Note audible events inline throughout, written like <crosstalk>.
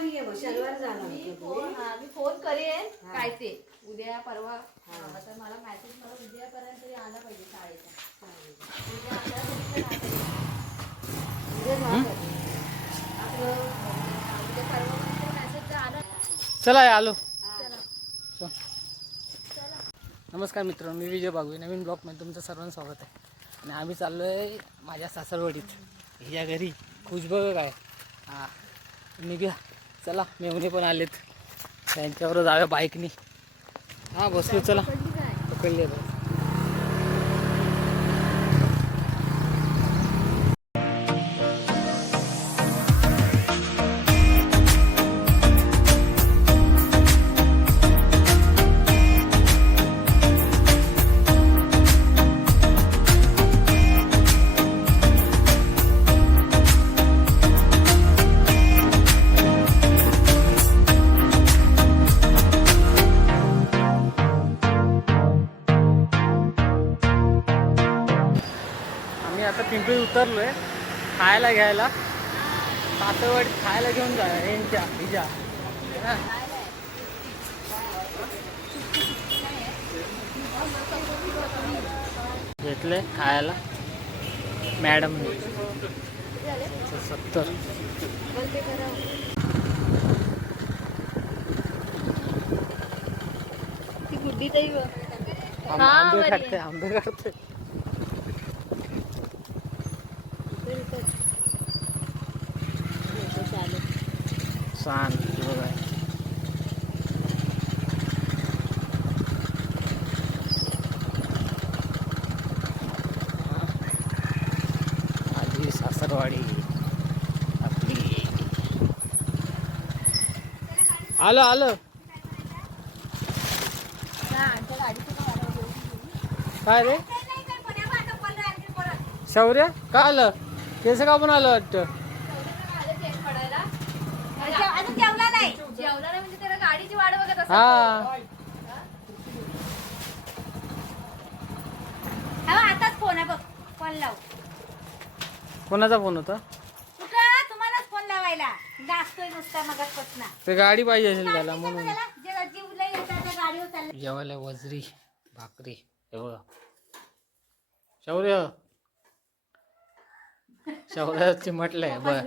शनिवारी ये बघ शनिवार झाला मी फोन तुम्ही. हा, मी फोन करेन. हा. काय ते? उद्या परवा. हा. तर मला मेसेज मला उद्यापर्यंत तरी आला पाहिजे शाळेचा. उद्या. आपलं, हा, उद्या आला. चला आलो. चला. नमस्कार मित्रांनो मी विजय बागवे. नवीन ब्लॉगमध्ये तुमचं सर्वांचं स्वागत आहे. आणि आम्ही चाललो आहे माझ्या सासरवाडीत. हिच्या घरी. खुश बघ काय हां निघूया चला मेवणे पण आलेत. त्यांच्यावर जाव्या बाईकनी. हां बसलो चला. पकडले आम्ही आता पिंपळी उतरलो आहे खायला घ्यायला सासरवाडीत खायला घेऊन जा यांच्या हिच्या. घेतले खायला मॅडम सत्तर. आंब- हा, काढते. आंबे काढते इथे- इथे. इथे चालू. शांत बघा माझी सासरवाडी आपली आलं. काय रे? शौर्य? का आलं? केस का पण आलं वाटतं आलं चेक पडायला. अजून जेवला नाही जेवला नाही म्हणजे त्याला गाडीची वाट बघत असेल हा. हा आताच फोन आहे बघ. फोन लाव. कोणाचा फोन होता? कुठं तुम्हालाच फोन लावायला. गाजतोय नुसता मगाचपासून ते गाडी पाहिजे असेल त्याला म्हणून. जे जीव लय येतात त्या गाडीवर चालला. जेवायला वजरी भाकरी हे बघा. शौर्य. शौर्य चिमटलंय बर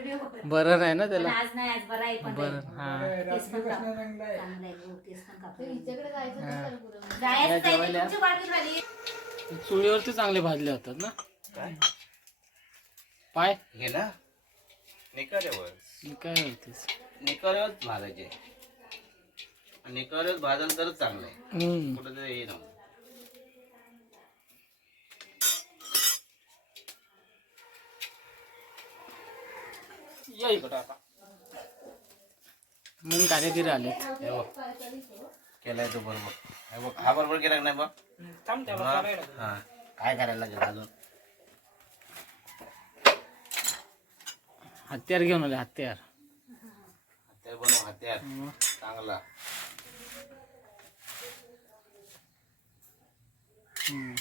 बरं नाही ना त्याला? आज नाही आज बरं आहे पण बरं हा. केस पण काप- चांगलं आहे, हो, केस पण जायचं हा. तुमची झाली. भाजले होतात ना? पाय? गेला निकाऱ्यावर काय होतेस. निकाऱ्यावरच भाजायचे. निकाऱ्यावर भाजलं तरच चांगलं आहे. हम्म. कुठं तरी हे या इकडं आता म्हणून कार्यगिरी आले हे बघ केलाय तो बरोबर. हे बघ हा बरोबर केला का नाही बघ? हा हा. काय करायला लागेल अजून? हत्यार घेऊन आले हत्यार. हत्यार बनव हत्यार. चांगला. हम्म.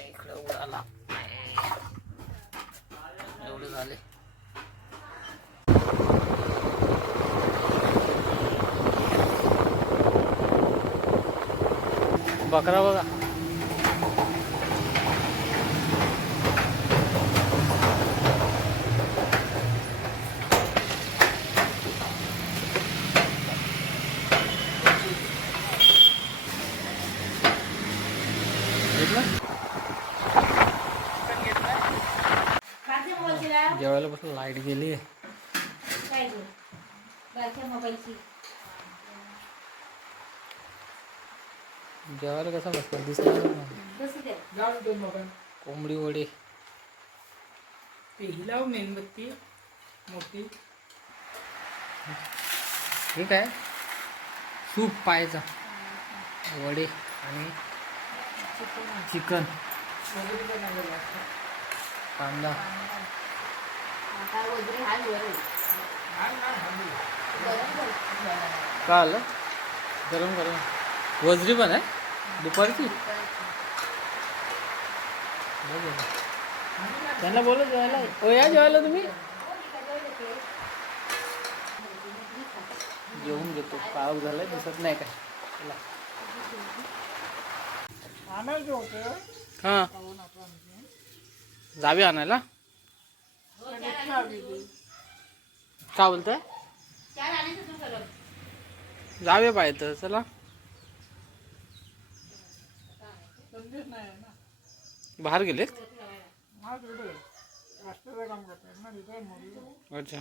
इकडे उडाला एवढे झाले बकरा बघा. जेवायला बसलं लाइट गेली जेवायला कसा बसला? दिसला बसू दे. कोंबडी वडे. ते हिलाव मेणबत्ती मोठी ठीक आहे सूप पाहायचा. वडे आणि चिकन. कांदा. आता वगैरे हाय वर आहे. गरम करते का आलं गरम गरम. वजरी पण आहे? दुपारची. त्यांना बोलत जेवायला ओ या जेवायला तुम्ही? जेवून घेतो. काळ झालाय दिसत नाही काय चला. आणायचं होतं हा. जावे आणायला. का बोलताय? चार आणायचं तू सगळं जावे पाहिजे तर चला संदेश नाही आहे ना बाहेर गेलेत? हा अच्छा.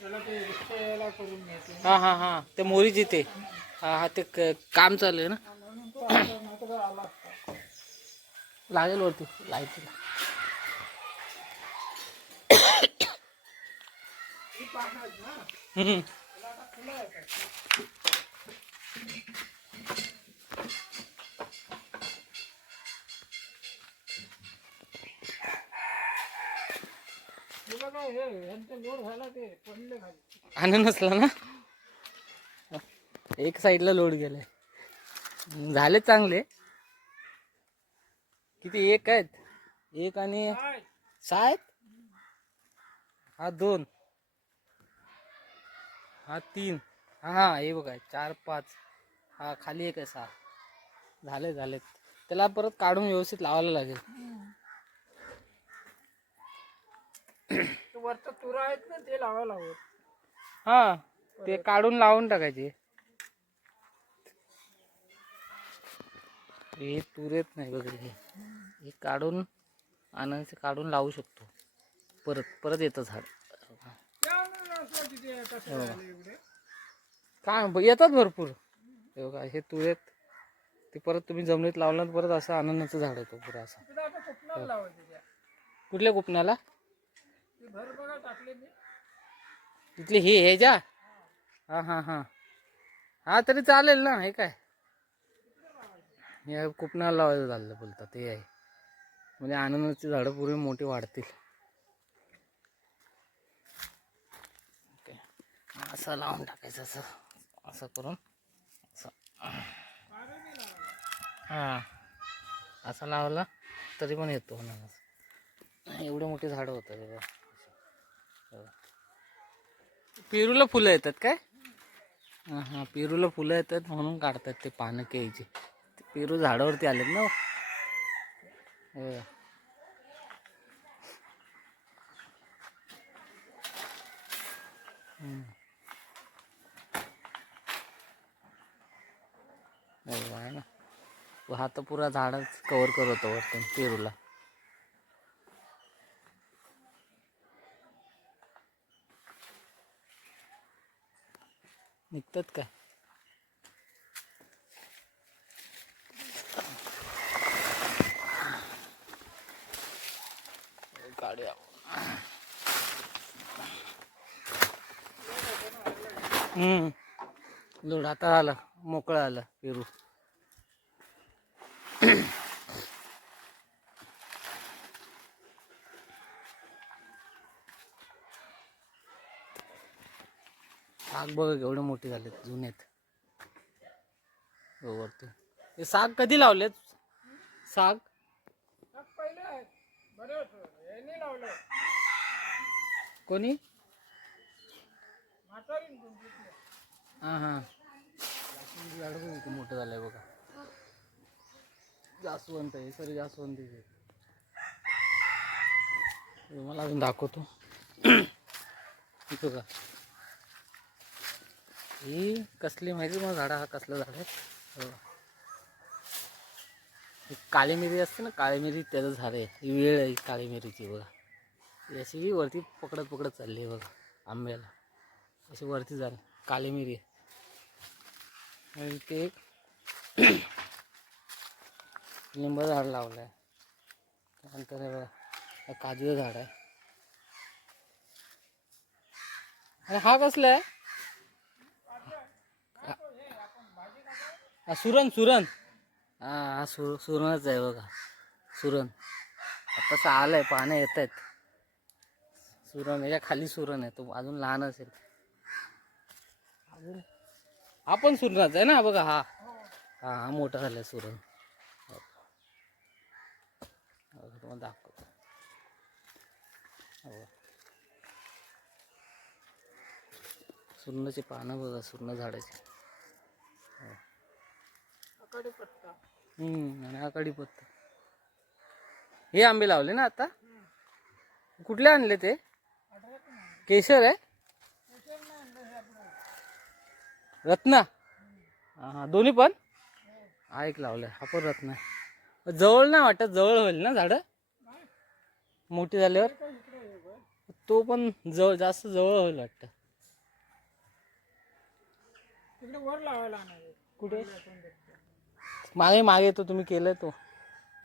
ते रिक्षा हा हा. ते मोरी जिथे. हा हा ते काम चालू आहे ना? लागेल वरती. लाइट. हम्म. तुला आनंद नसला ना? एक साईडला लोड गेलाय. झाले चांगले. किती एक आहेत? एक आणि सहा आहेत? हा दोन. हा तीन. हा हे बघा चार पाच. हा खाली एक आहे सहा. झाले झाले त्याला परत काढून व्यवस्थित लावायला लागेल. वरचं तुरा आहेत ना ते हा ते काढून लावून टाकायचे. हे तुरेत नाही वगैरे हे हे काढून आणायचे काढून लावू शकतो. परत परत येतं झाड. त्या आणून असं तिथे कसं झालं एवढे. काय ब- येतात भरपूर. हे बघा हे तुरेत ते परत तुम्ही जमिनीत लावलं तर परत असं आनंदाचं झाड येतो पुरा असं. तिकडे आता कुठणार लावायचे त्या. कुठल्या कुपण्याला भर बघा टाकले मी. तिथले हे हे जा. हा हा हा. हा तरी चालेल ना हे काय? हे कुपणाला लावायचं झालं बोलतात ते आहे. म्हणजे आनंदाची झाडं पूर्वी मोठी वाढतील. असं लावून टाकायचं असं. असं करून. असं. हां. असं लावला तरी पण येतो म्हणून एवढे मोठे झाडं होतं हे बघा. पेरूला फुलं येतात काय? हां हां पेरूला फुलं येतात म्हणून काढतात ते पानं केळीचे. पेरू झाडावरती आलेत ना हो. ना. हा तर पुरा झाडच कवर करत वरतून पेरूला. निघतात का? गाड्या. हम्म. लोड आता आला मोकळं आलं पेरू. साग बघा एवढे मोठे झालेत जुनेत. हो, वरती. हे साग कधी लावलेत? साग? पहिले आहेत कोणी? हा तुमची हां. हां मोठं झालंय बघा. जास्वंत आहे सर जास्वंत मला अजून दाखवतो. <clears throat> इथं का ही कसली माहिती मला झाडा हा कसलं झाड आहे? हो. काळी मिरी असते ना काळी मिरी त्याचं झाड आहे. ही वेळ आहे काळी मिरीची बघा. याची अशी ही वरती पकडत पकडत चालली आहे बघा आंब्याला. अशी वरती झाली काळी मिरी आणि ते एक <clears throat> लिंब झाड लावलं आहे त्यानंतर हे बघा काजूचं झाड आहे. अरे हा कसला आहे? हा सुरण सुरण हा हा सुर सुरणच आहे बघा. सुरण आताच आलंय पानं येत आहेत. सुरण याच्या खाली सुरण आहे. तो अजून लहान असेल. अजून हा पण सुरणाचा आहे ना बघा हा. हा हा मोठा झालाय सुरण हो. हो, तुम्हाला दाखवतो. हो. सुरणाची पानं बघा सुरण झाडाची. कडीपत्ता हम्म आणि हा कढीपत्ता. हे आंबे लावले ना आता? कुठले आणले ते? केशर आहे? रत्ना? हा हा दोन्ही पण? हा एक लावलाय. हा पण रत्ना आहे. जवळ नाही वाटत जवळ होईल ना झाड? मोठी झाल्यावर? तो पण जवळ जास्त जवळ होईल वाटतं. तिकडे वर लावायला आणायचे कुठे? मागे मागे तो तुम्ही केलाय तो.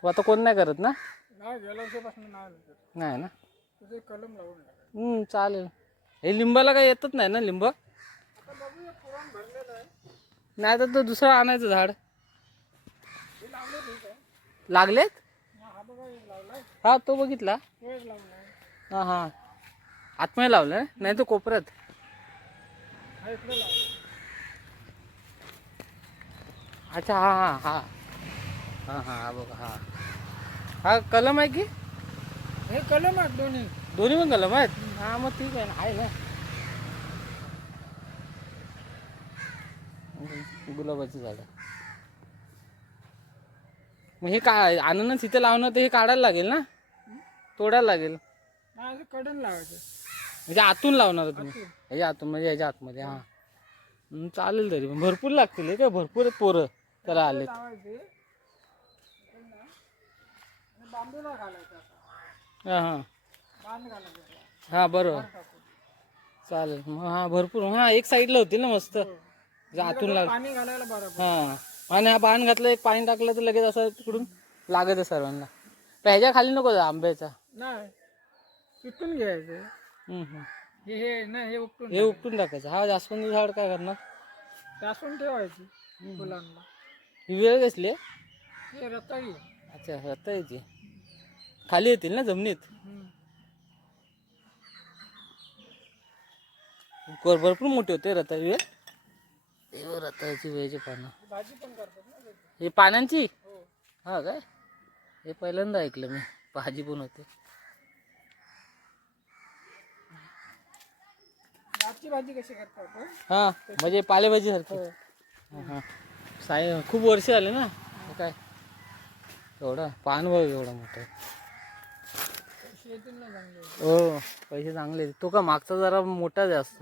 तो आता कोण नाही करत ना? नाही गेल्या वर्षापासून नाही आलं तर नाही ना? तुझे कलम लावून हम्म चालेल. हे लिंबाला काही येतच नाही ना लिंब? आता बघूया पुराण भरलेलं आहे. नाही तर तो दुसरं आणायचं झाड. हे लावलं ठीक आहे. लागलेत? हा हा बघा एक लावलाय हा तो बघितला. तो एक लावलाय हा हा. आतमध्ये लावलाय नाही तो कोपऱ्यात. हा इकडे लावला अच्छा हा हा हा. हा हा हा बघा हा. हा कलम आहे की? हे कलम आहेत दोन्ही. दोन्ही पण कलम आहेत? हा मग ठीक आहे ना आहे ना. गुलाबाची झाडं. मग हे काय अननस इथे लावणं तर हे काढायला लागेल ना? तोडायला लागेल. कडन लावायचं. म्हणजे आतून लावणार तुम्ही. ह्याच्या आतून म्हणजे ह्याच्या आतमध्ये हा. चालेल तरी पण. भरपूर लागतील हे काय भरपूर आहेत पोरं. त्याला घालायचं असं हा हा. हा बरोबर चालेल. मग हा भरपूर. हा एक साईडला होतील ना मस्त. म्हणजे आतून लाग. हा. आणि हा बाण घातलं एक पाणी टाकलं तर लगेच असं तिकडून लागत आहे सर्वांना ह्याच्या खाली नको जा आंब्याचा नाही. पिटून घ्यायचं. हम्म, हम्म. हे हे नाही हे उपटून हे उपटून टाकायचं. हा जास्वंदी झाड काय करणार? टाकून ठेवायची फुलांना. ही वेळ कसली हे रताळी अच्छा आता याची खाली येतील ना जमिनीत? भरपूर मोठे होते रताळी वेळ हे बघ, रताळ्याची वेळची पानं. हे पानांची? हो हा काय? हे पहिल्यांदा ऐकलं मी भाजी पण होते. भाजी कशी करतात? हा म्हणजे पालेभाजी सारखी. हा, हा. साय खूप वर्ष आले ना. हे काय? एवढा? पान बघ एवढा मोठा. हो पैसे चांगले. तो का मागचा जरा मोठा जास्त.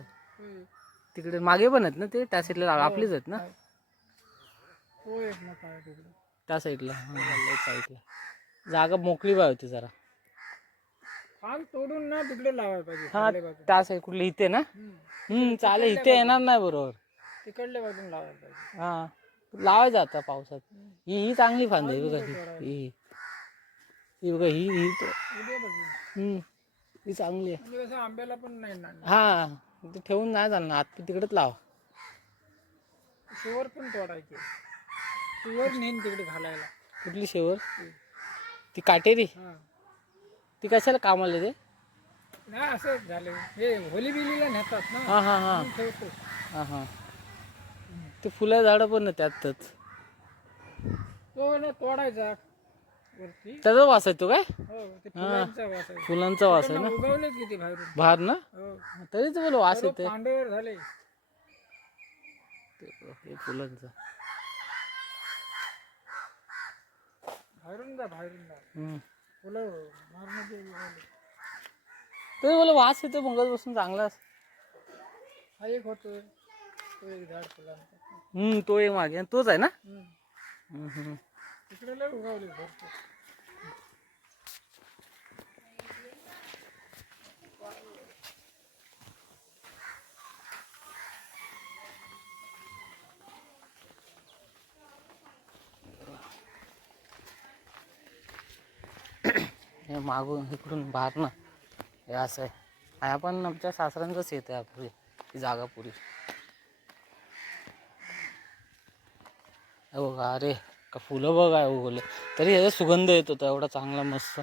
तिकडे मागे पण आहेत ना ते? त्या साईडला आपलीच आहेत ना? त्या साईडला हा साईडला जागा मोकळी पाहिजे होती जरा. पान तोडून ना तिकडे लावायला पाहिजे हा त्या साईड कुठले? इथे ना? हम्म. हम्म चालेल. इथे येणार नाही बरोबर. तिकडल्या बाजून लावायला पाहिजे. हा. लावायचं आता पावसात. ही ही चांगली फांद आहे बघा ही. ही. ही बघा ही ही हम्म. ही चांगली आहे. म्हणजे कसं आंब्याला पण नाही ना. हा. ते ठेवून नाही चालणार. आत तिकडेच लाव. शिवर पण तोडायचे शिवर नेईन तिकडे घालायला. कुठली शेवर? ती. काटेरी? हा. ती कशाला कामाला ते नाही असं झालं. हे होली बिलीला नेतात ना. हा हा हा. ठेवतो. हा हा. ते फुलं झाडं पण ना त्यातच तो ना तोडायचा वरती. त्याचा वास आहे तो काय? हो ते फुलांचा वास आहे. फुलांचा वास आहे ना? उगवलेच किती बाहेरून. बाहेर ना? हो. तरीच बोल वास सर्व येते पांढरवर झाले. हे फुलांचा. बाहेरून जा बाहेरून जा. हम्म. फुलं मारण्याचे उगवले. तरी बोल वास येतो बसून चांगला हा एक होतोय. तो एक झाड हम्म तो एक मागे आणि तोच आहे ना? हम्म. हम्म, तिकडे लय उगवले भरपूर हे मागून इकडून बाहेर ना. हे असं आहे. हा पण आमच्या सासऱ्यांचंच येत आहे पुरी जागा पुरी. हे बघा अरे का फुलं बघा उगवले तरी ह्याचा सुगंध येत होता एवढा चांगला मस्त.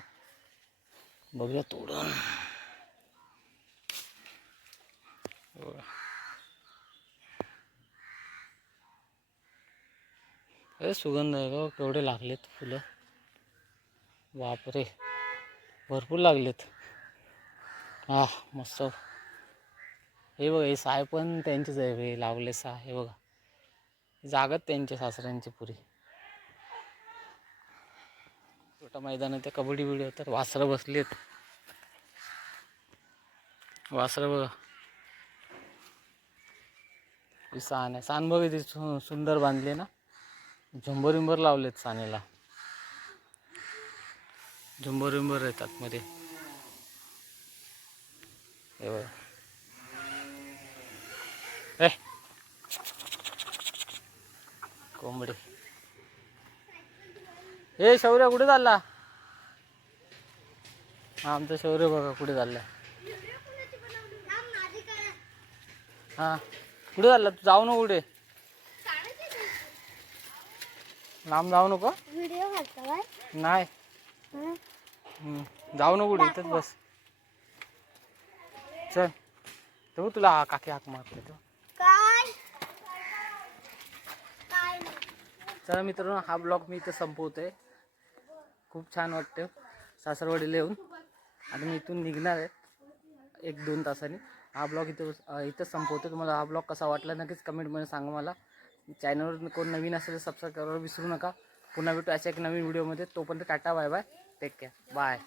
बघूया तोडून. अरे सुगंध आहे का केवढे लागलेत फुलं. बापरे भरपूर लागलेत. हा मस्त. हे बघा हे साय पण त्यांचेच आहे हे लावले साय हे बघा. जागत त्यांच्या सासऱ्यांची पुरी. छोटा मैदान आहे ते कबड्डी बिडी होतात वासरं बसलेत वासरं बघा. सान आहे. सान बघ किती सु- सुंदर बांधले ना. झुंबर विंबर लावलेत सानेला झुंबर विंबर येतात मध्ये हे बघा. ए कोंबडी. ए शौर्य कुठे चालला? आमचं शौर्य बघा कुठे चाललं? हा. कुठे चालला? तू जाऊ नको कुठे. लांब जाऊ नको. नाही. जाऊ नको कुठे इथंच बस. चल. तो तुला काकी हाक मारते तो काय काय चला मित्रांनो हा ब्लॉग मी इथं संपवतो आहे खूप छान वाटतं सासरवाडीला येऊन. आता मी इथून निघणार आहे. एक दोन तासांनी. हा ब्लॉग इथं इथं इथंच संपवतो तुम्हाला हा ब्लॉग कसा वाटला नक्कीच कमेंटमध्ये सांगा मला. चॅनलवर कोण नवीन असेल सबस्क्राईब करायला विसरू नका. पुन्हा भेटू अशा एक नवीन व्हिडिओमध्ये तोपर्यंत tata bye bye take care bye